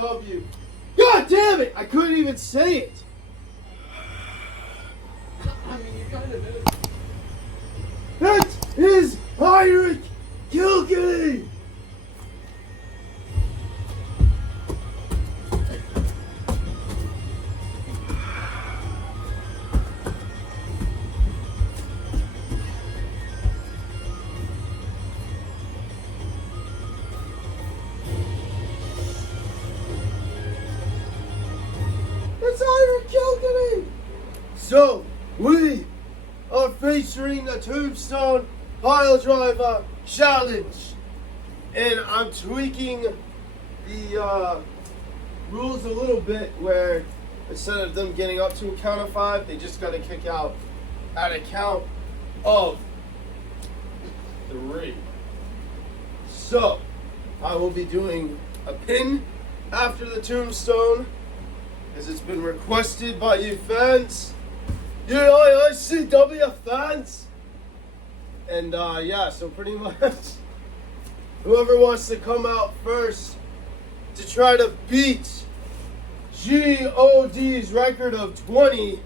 IICW. God damn it! I couldn't even say it. I mean, you kind of did. That is Heinrich Kilkenny. It's Heinrich Kilkenny. So, we are featuring the Tombstone Pile Driver Challenge. And I'm tweaking the rules a little bit where instead of them getting up to a count of 5, they just got to kick out at a count of 3. So, I will be doing a pin after the tombstone as it's been requested by you fans. You IICW fans. And yeah, so pretty much whoever wants to come out first to try to beat GOD's record of 20,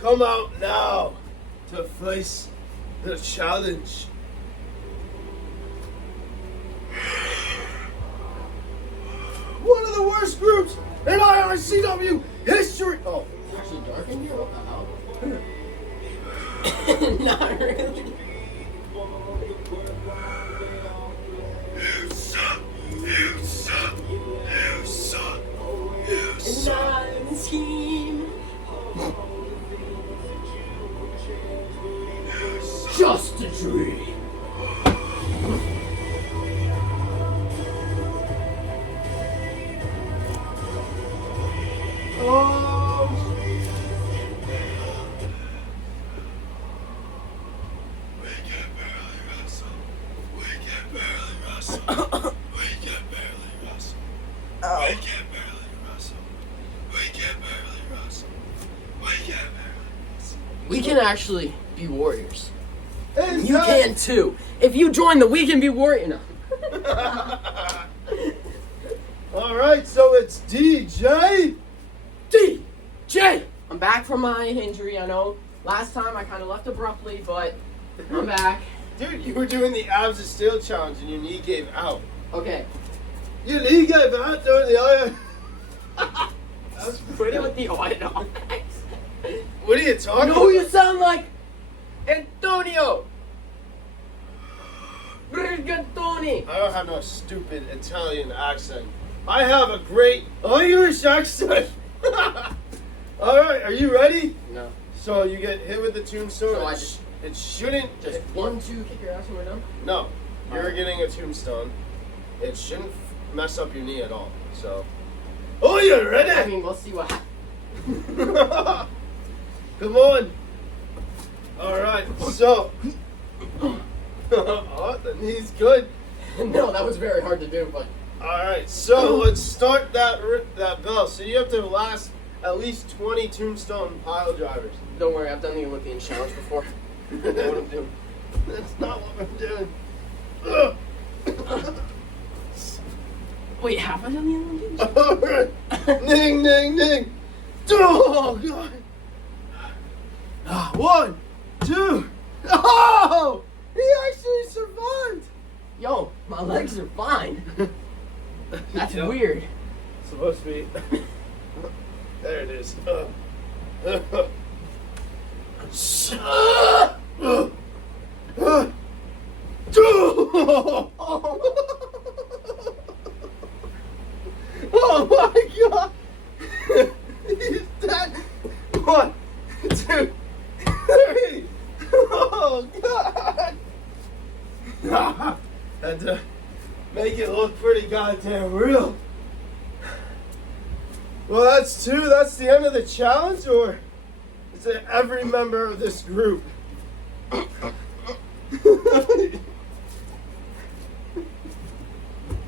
come out now to face the challenge. One of the worst groups in IICW history. Oh, It's actually dark in here? What the hell? Not really. You suck. You suck. You suck. You It's suck. not in the scheme. Just a dream. Oh. We can barely wrestle. We can barely wrestle. We can barely wrestle. Oh. We can barely wrestle. We can barely wrestle. We can barely wrestle. We can actually be warriors. Is You that- can too. If you join the We Can Be Warrior. No. All right, so it's DJ. DJ! I'm back from my injury, I know. Last time I kind of left abruptly, but I'm back. Dude, you were doing the abs of steel challenge and your knee gave out. Okay. Your knee gave out during the eye. That's Put it with the oil. What are you You talking know who you about? sound like? Antonio! Brigatoni! I don't have no stupid Italian accent. I have a great Irish accent. All right, are you ready? No. So you get hit with the tombstone. So I it just- it shouldn't. Just 1, 2, kick your ass and we're done? No, you're Alright. getting a tombstone. It shouldn't mess up your knee at all. So. Oh, you're ready? I mean, we'll see what happens. Come on. All right. So. Oh, the knee's good. No, that was very hard to do, but All right. So let's start that bell. So you have to last at least 20 tombstone pile drivers. don't worry, I've done the Olympian challenge before. I know what I'm doing. That's not what I'm doing. Ugh. Wait, have I done the Olympian challenge? All right. Ding, ding, ding. Oh, God. 1, 2. Oh! He actually survived. Yo, my legs are fine. That's Yep. weird. Supposed to be. There it is. Oh my God! He's dead. 1, 2, 3. Oh God! Had to make it look pretty goddamn real. Well, that's 2. That's the end of the challenge, or is it every member of this group?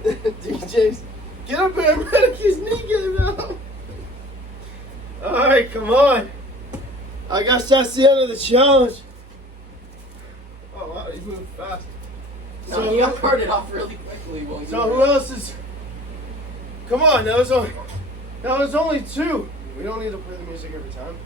DJs, get up here, medic, his knee gave out. Alright, come on. I guess that's the end of the challenge. Oh wow, you moved fast. No, you got carted off really quickly. So who else is Come on, that was only 2. We don't need to play the music every time.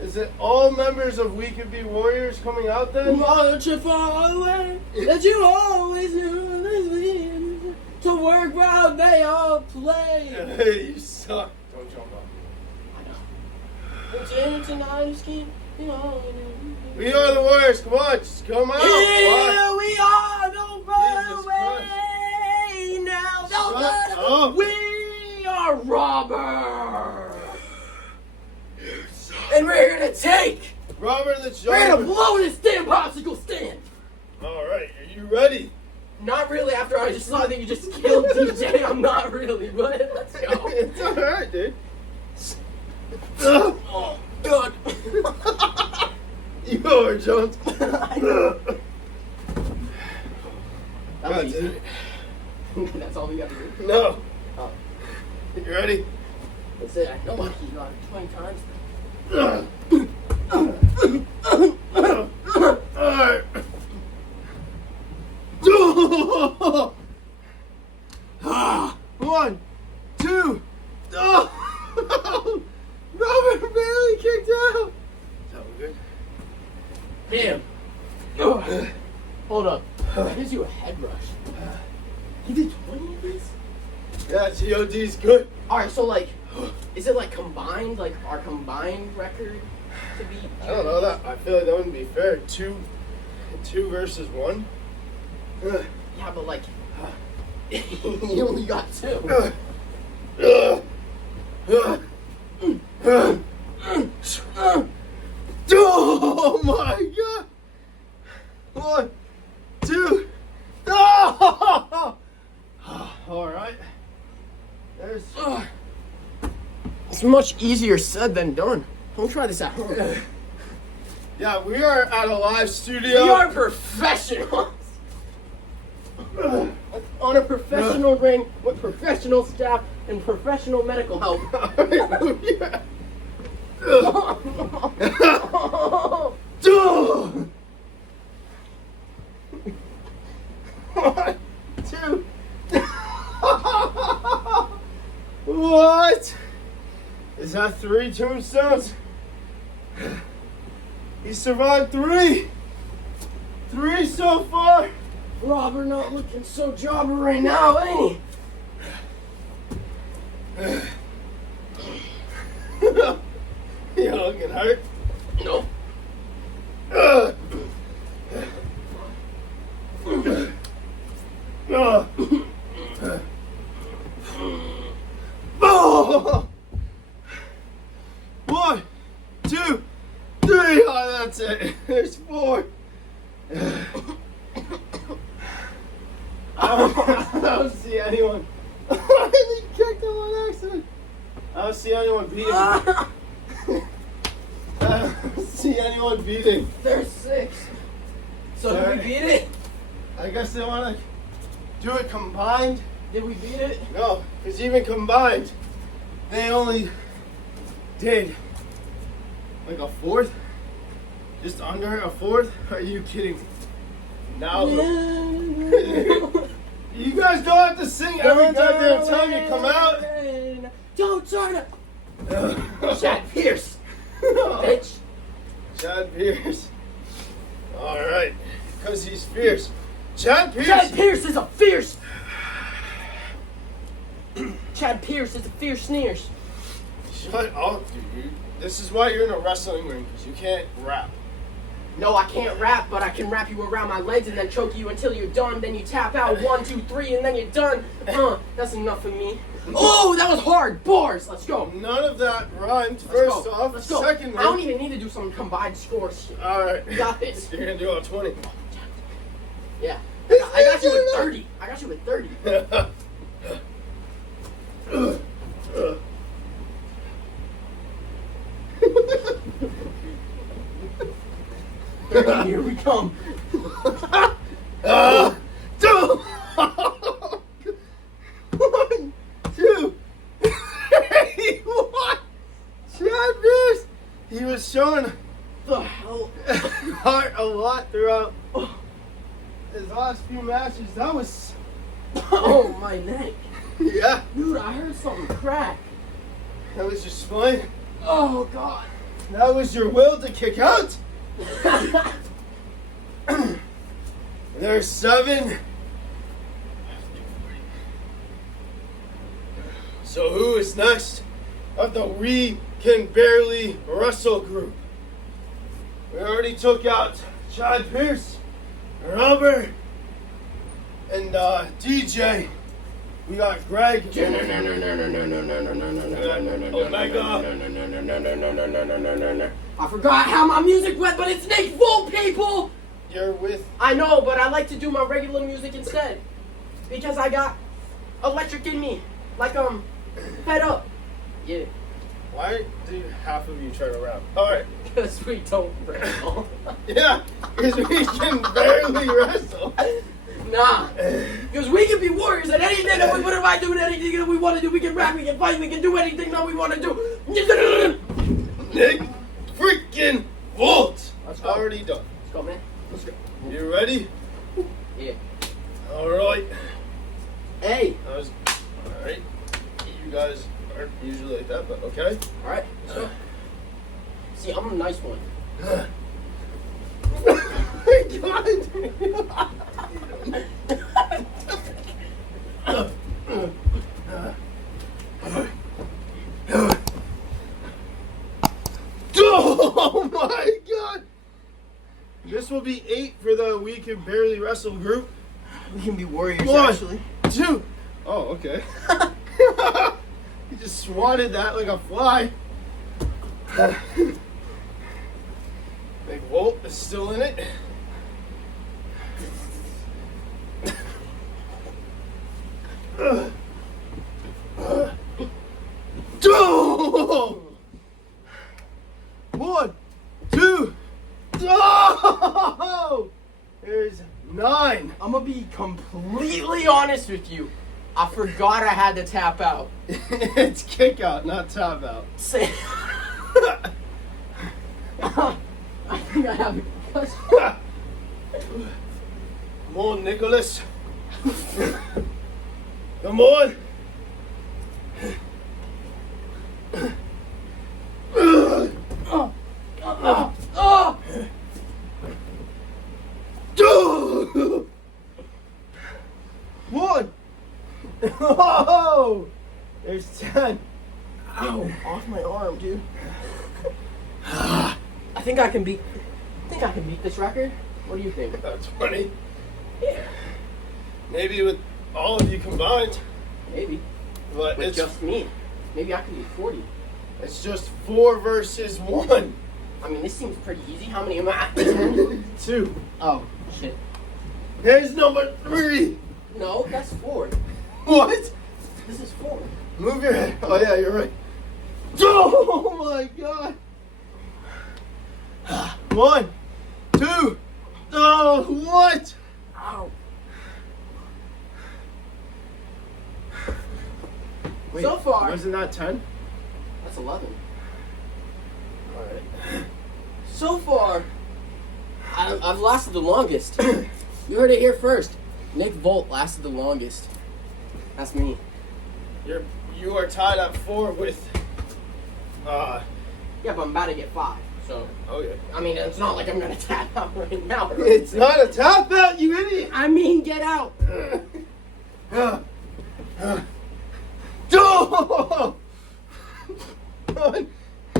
Is it all members of We Could Be Warriors coming out then? Won't you far away that you always knew this means to work while they all play. Hey, you suck. Don't jump up. I know. But tonight is keep We are the Warriors. Come on, just come out. Here we are, don't run away now. Don't run away. We are robbers. And we're gonna take. Robert the We're gonna Giant. blow this damn popsicle stand. Alright, are you ready? Not really after I just saw that you just killed DJ. I'm not really, but let's go. It's alright, dude. Oh, God. You over, Jones. I know. That was That's easy. it. That's all we got to do. No. Oh, You ready? that's it. I know I keep on 20 times. Alright. 1, 2. Oh. Robert barely kicked out. That was good. Damn. Hold up. That gives you a head rush. You did 20 of these? Yeah, GOD's good. Alright, so like, is it like combined, like our combined record to be? I don't know that. I feel like that wouldn't be fair. 2 versus 1. Yeah, but like, you only got 2. Oh my god! 1, 2. Oh! All right. There's. It's much easier said than done. Don't try this at home. Yeah, we are at a live studio. We are professionals. On a professional ring with professional staff and professional medical help. Yeah. 1, 2. What? Is that 3 tombstones? He survived 3. 3 so far. Robert not looking so jobber right now, ain't You looking hurt? he? No. Oh! 1, 2, 3. Oh, that's it. There's 4. I don't see anyone. He kicked him on accident. I don't see anyone beating. I don't see anyone beating. There's 6. So did Alright. we beat it? I guess they want to do it combined. Did we beat it? No, because even combined, they only did like a 4th. Just under a 4th. Are you kidding me? Now, you guys don't have to sing every goddamn time you come out. Don't turn it. Chad Pierce. Bitch. Chad Pierce. All right, because he's fierce. Chad Pierce. Chad Pierce is a fierce. Chad Pierce is a fierce sneers. Shut up, dude. This is why you're in a wrestling ring, because you can't rap. No, I can't rap, but I can wrap you around my legs and then choke you until you're done. Then you tap out 1, 2, 3, and then you're done. That's enough for me. Oh, that was hard. Bars. Let's go. None of that rhymed. Let's First go. off, Let's go. secondly, I don't even need to do some combined scores. all right, You got this. You're gonna do a 20. Yeah. I got you with 30. I got you with 30. Here we come. 2, 1, 2, 3. What? Chad Pierce. He was showing The hell? heart a lot throughout his last few matches. That was Oh, my neck. Yeah, Dude, I heard something crack. that was your spine. Oh, God. That was your will to kick out. There's 7. So who is next of the We Can Barely Wrestle group? We already took out Chad Pierce, Robert, and DJ. We got Greg. I forgot how my music went, but it's Nick Volt, people! You're with. I know, but I like to do my regular music instead. Because I got electric in me. Like, fed up. Yeah. Why do half of you try to rap? Alright. Because we don't wrestle. Yeah, because we can barely wrestle. Nah. Because we can be warriors at anything that we want to do, anything that we want to do. We can rap, we can fight, we can do anything that we want to do. Nick freaking Volt. Let's go. Already done. Let's go, man. Let's go. You ready? Yeah. Alright. Hey. Alright. You guys aren't usually like that, but okay. Alright, let's go. See, I'm a nice one. Oh my god! This will be 8 for the We Can Barely Wrestle group. We can be warriors, 1, actually. 2. Oh, okay. You just swatted that like a fly. Big Volt is still in it. Oh! 1, 2. Oh! There's 9. I'm gonna be completely honest with you. I forgot I had to tap out. It's kick out, not tap out. Say. I think I have a concussion. Come on, Nicholas. Come on. One. Oh, there's 10. Ow, off my arm, dude. I think I can beat this record. What do you think? That's funny. Yeah, Maybe with all of you combined, maybe. but With it's just me. Maybe I could beat 40. it's just 4 versus 1. I mean, this seems pretty easy. How many am I at? 10? 2. Oh, shit. There's number 3. No, that's 4. What? This is 4. Move your head. Oh yeah, you're right. Oh my god. 1, 2. Oh, what? Ow. Wait, So far- wasn't that 10? That's 11. Alright. So far, I've lasted the longest. You heard it here first. Nick Volt lasted the longest. That's me. You are tied at 4 with Yeah, but I'm about to get 5. So, oh yeah. I mean, it's not like I'm gonna tap out right now. Right? It's not a tap out, you idiot! I mean, get out. Oh! 1,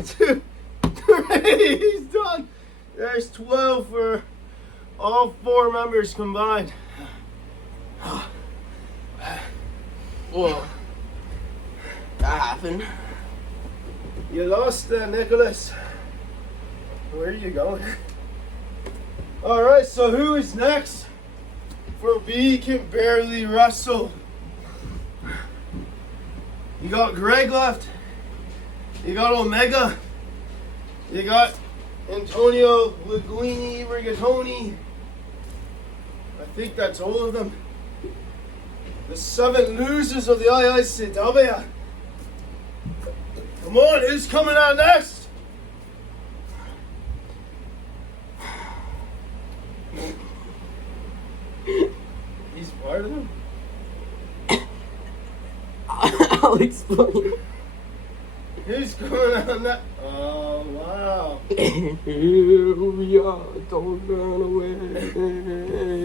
2, 3. He's done. There's 12 for all 4 members combined. Whoa. That happened. You lost, Nicholas. Where are you going? Alright, so who is next for We Can Barely Wrestle? You got Greg left. You got Omega. You got Antonio Linguini Rigatoni. I think that's all of them. The 7 losers of the IICW. Come on, who's coming out next? He's part of them? I'll explain. Who's going on that? Oh, wow. Here we are, don't run away.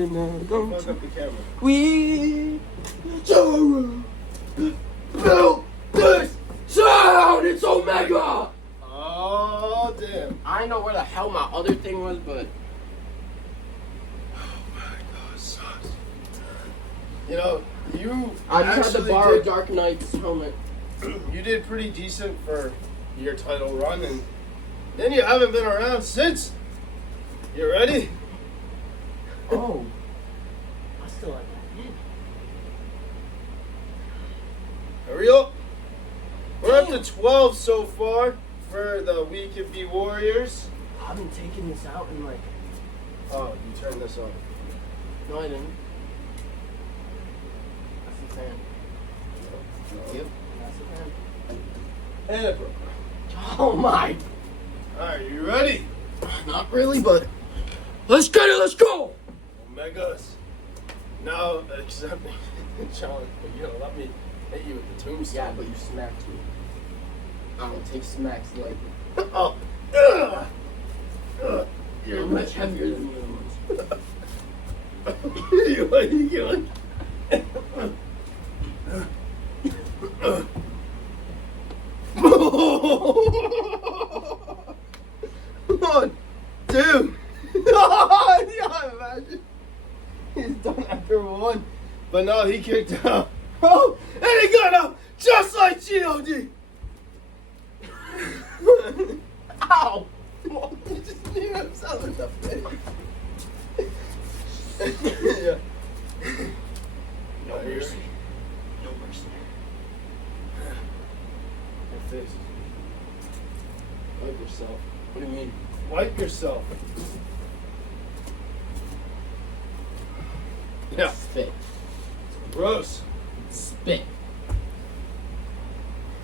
No, don't Fuck up the camera. we built this sound. It's Omega. Oh, damn. I know where the hell my other thing was, but Oh, my God, sucks. You know, you I just had to actually borrow did, Dark Knight's helmet. you did pretty decent for your title run, and then you haven't been around since. You ready? Oh, I still like that. Hurry up. We're up to 12 so far for the Week of Be Warriors. I've been taking this out and like, Oh, you turned this on. no, I didn't. That's the fan. Yep. That's the fan. And it broke. Oh my! Alright, you ready? Not really, but let's get it. Let's go. Omegas. Now accept me the challenge, but you know, let me hit you with the tombstone. Yeah, but you smacked me. I don't take smacks lightly. Oh. You're much heavier than me. What are you doing? 1, 2. Yeah, imagine. He's done after 1. But no, he kicked out. Oh, and he got up just like G.O.D. Ow! He just hit himself in the face. Yeah. No mercy. No mercy. What's this? Wipe yourself. What do you mean? Wipe yourself. Yeah. Spit. Gross. Spit.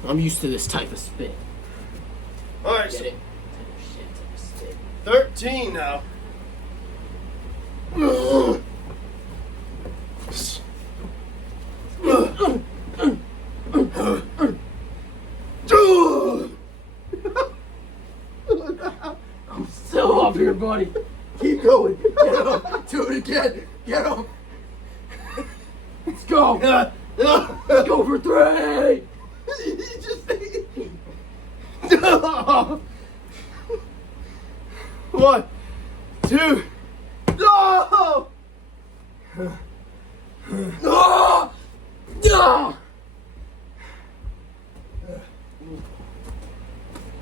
I'm used to this type of spit. Alright, Get so it? Type of shit, type of spit. 13 now. I'm still up here, buddy. Keep going. Get up. Do it again. Get up. Let's go. Let's go for 3. One, 2. No! Ah! Ah!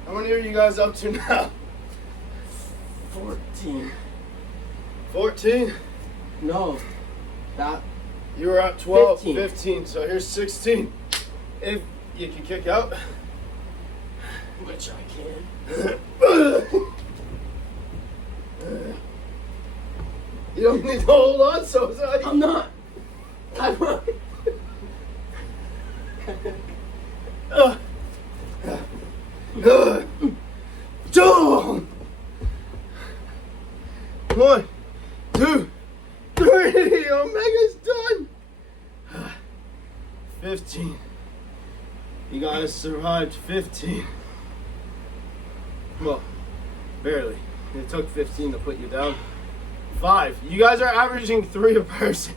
How many are you guys up to now? 14. 14? No. That. You were at 12, 15. 15, so here's 16. If you can kick out. Which I can. You don't need to hold on so tight. I'm not. I'm not. Two. 1, 2, 3. Omega's done. 15. You guys survived 15. Well, barely. It took 15 to put you down. 5. You guys are averaging 3 a person.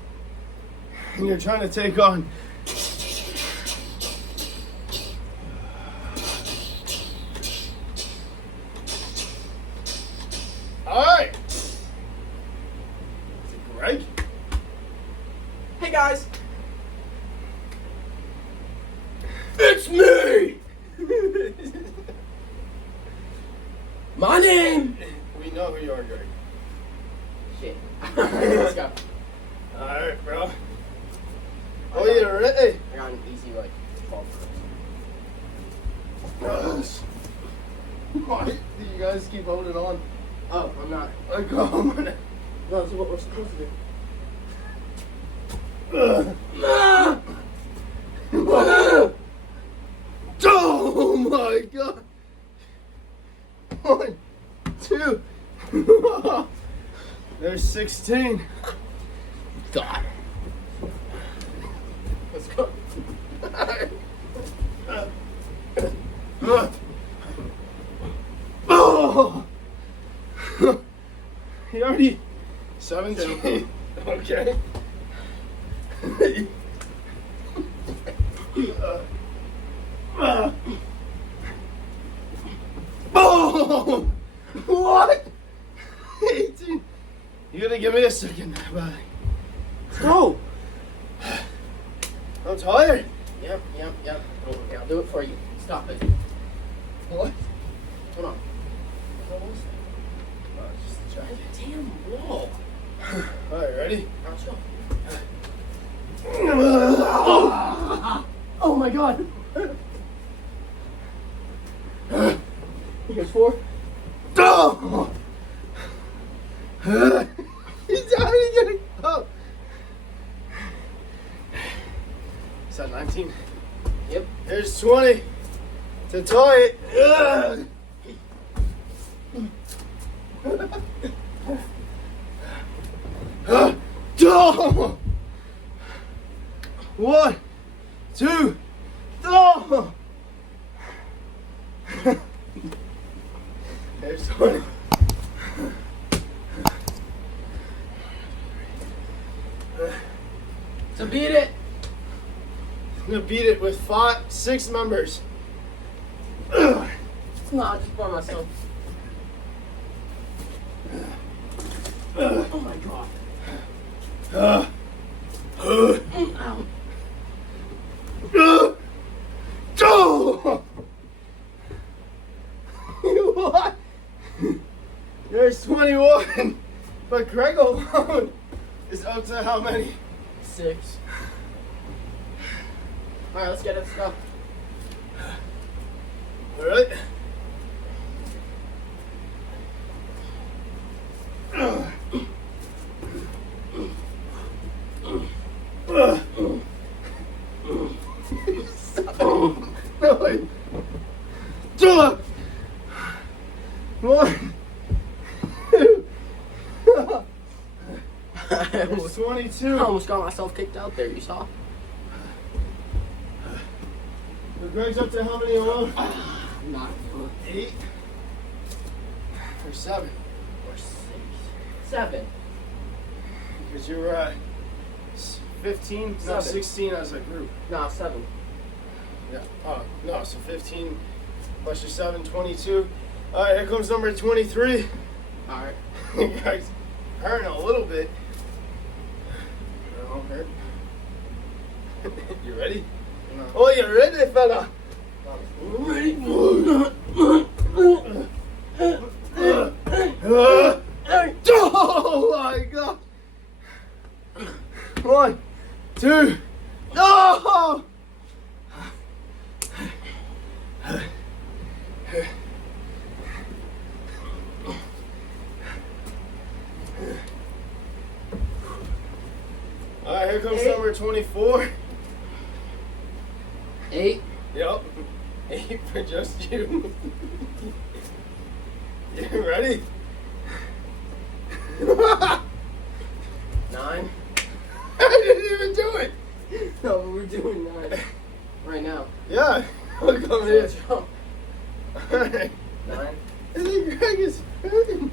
And you're trying to take on. Alright. Greg? Hey guys. It's me. My name. We know who you are, Greg. Shit. Let's go. Alright, bro. Oh, you're ready? I got an easy like fall Gross. Why do you guys keep holding on? Oh, I'm not. Like, oh, man. No, this is what we're supposed to do. Ah! Oh my god! 1, 2. There's 16. God. Let's go. Oh! He already 17. Okay. Oh! What? 18. You gotta give me a second, buddy. Let's go. I'm tired. Yep. Okay, I'll do it for you. Stop it. What? Hold on. What was that? Oh, just a jacket. Damn wall. Alright, ready? Let's go. Oh my god. Here's 4. Oh! He's already getting up. Is that 19? Yep. Here's 20 to tie it. Ugh. Oh! 1, 2, oh! There's 20. To beat it. I'm gonna beat it with 6 members. It's not just by myself. Oh my god. Ow. Oh! What? There's 21, but Greg alone is up to how many? 6. Alright, let's get it stuck. Alright. No, wait. 1, 2. I almost, 22. I almost got myself kicked out there, you saw? Greg's up to how many alone? Not 8 or 7? or 6. 7. Because you were 15, no, 7. 16 as a group. Nah, 7. Yeah. Oh, no, so 15 plus your 7, 22. All right, here comes number 23. Alright. Greg's hurting a little bit. No, hurt. You ready? No. Oh, you ready, fella? Ready? Oh my god! 1, 2, no! Alright, here comes 8. number 24. 8. Yep. 8 for just you. You ready? 9. I didn't even do it. No, but we're doing 9 right now. Yeah. Look So over here. let's go. Alright. 9. I think Greg is hurting.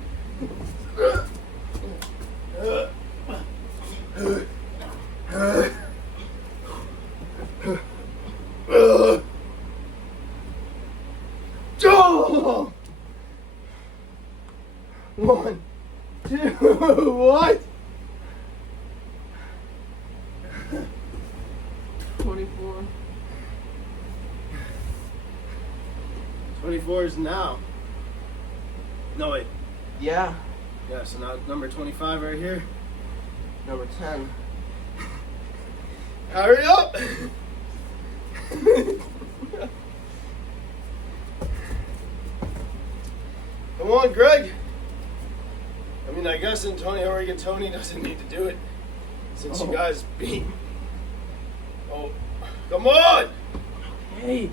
Oh! 1, 2, what? 24. 24 is now. No, wait. Yeah. Yeah, so now number 25 right here. Number 10. Hurry up! Come on, Greg. I mean, I guess Antonio Oregon Tony doesn't need to do it since you guys beat. Oh, come on! Hey.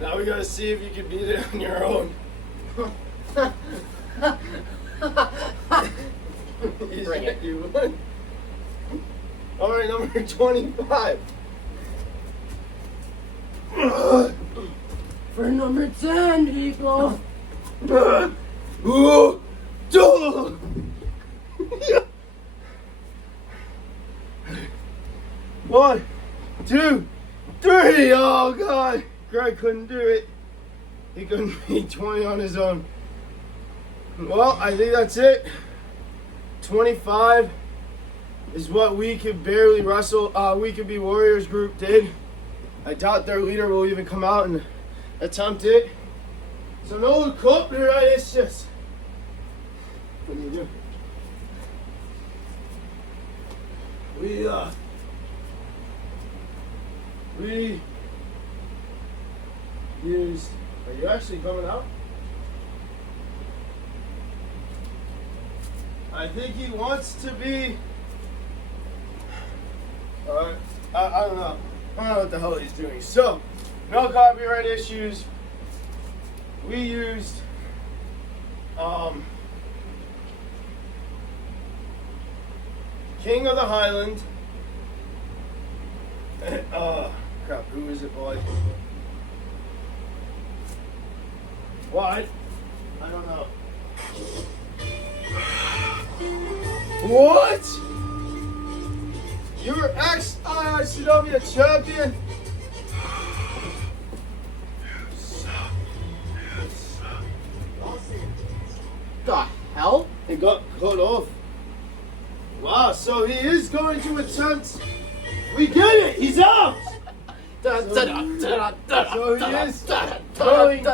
Now we gotta see if you can beat it on your own. Bring it. You won. All right, number 25. For number 10, people. Ooh, duh. One, two, three. Oh God, Greg couldn't do it. He couldn't beat 20 on his own. Well, I think that's it. 25 is what We Could Barely Wrestle. We Could Be Warriors group did. I doubt their leader will even come out and attempt it. So no cup, right? It's just. What do you do? We used. Are you actually coming out? I think he wants to be. Alright, I don't know. I don't know what the hell he's doing. So, no copyright issues. We used King of the Highland. Crap, who is it, boy? What? I don't know. What? You're ex-IICW champion? The hell? It got cut off. Wow, so he is going to attempt. We get it, he's out! So he is going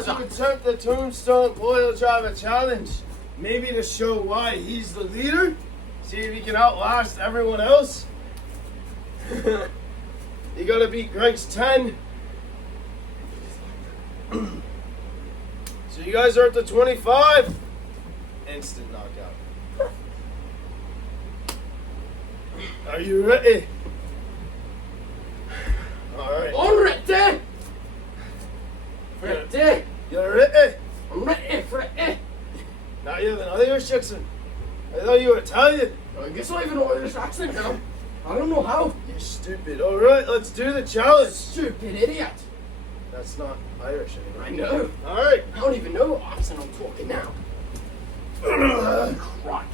to attempt the Tombstone Boil Driver Challenge. Maybe to show why he's the leader. See if he can outlast everyone else. You gotta beat Greg's 10. So you guys are up to 25. Instant knockout. Are you ready? Alright. I'm ready. Ready. You're ready? I'm ready. Now you have another Irish accent. I thought you were Italian. I guess I even know Irish accent now. I don't know how. You're stupid. Alright, let's do the challenge. Stupid idiot. That's not Irish I anymore. know. Alright. I don't even know what accent I'm talking now. Christ.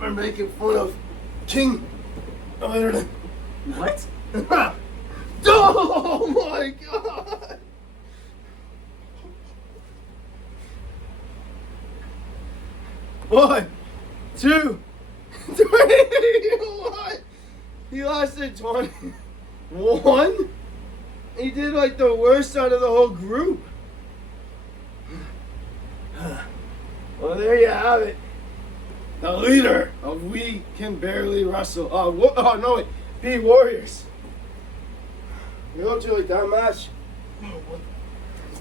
We're making fun of King of Ireland. What? Oh my God! One, two, three. What? He lasted 21. He did like the worst out of the whole group. Well, there you have it. The leader of We Can Barely Wrestle. Oh no, wait. Be Warriors. You up to like that match?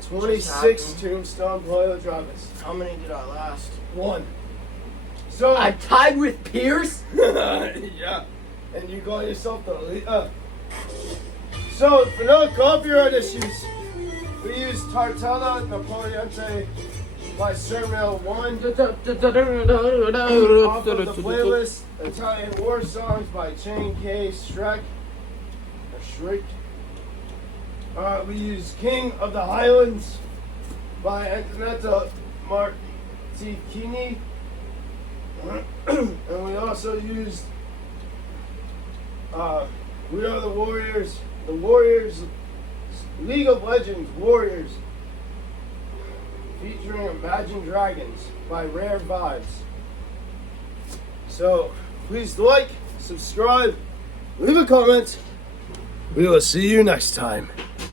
26 Tombstone Boil Drivers. How many did I last? 1. So I tied with Pierce? yeah. And you call yourself the leader. So for no copyright issues, we use Tartella Napoleonte by Sirmill 1 off of the playlist Italian War Songs by Chain K Shrek or Shriek. We use King of the Highlands by Antonetta Martichini. And we also used We Are the Warriors, League of Legends Warriors, featuring Imagine Dragons by Rare Vibes. So please like, subscribe, leave a comment. We will see you next time.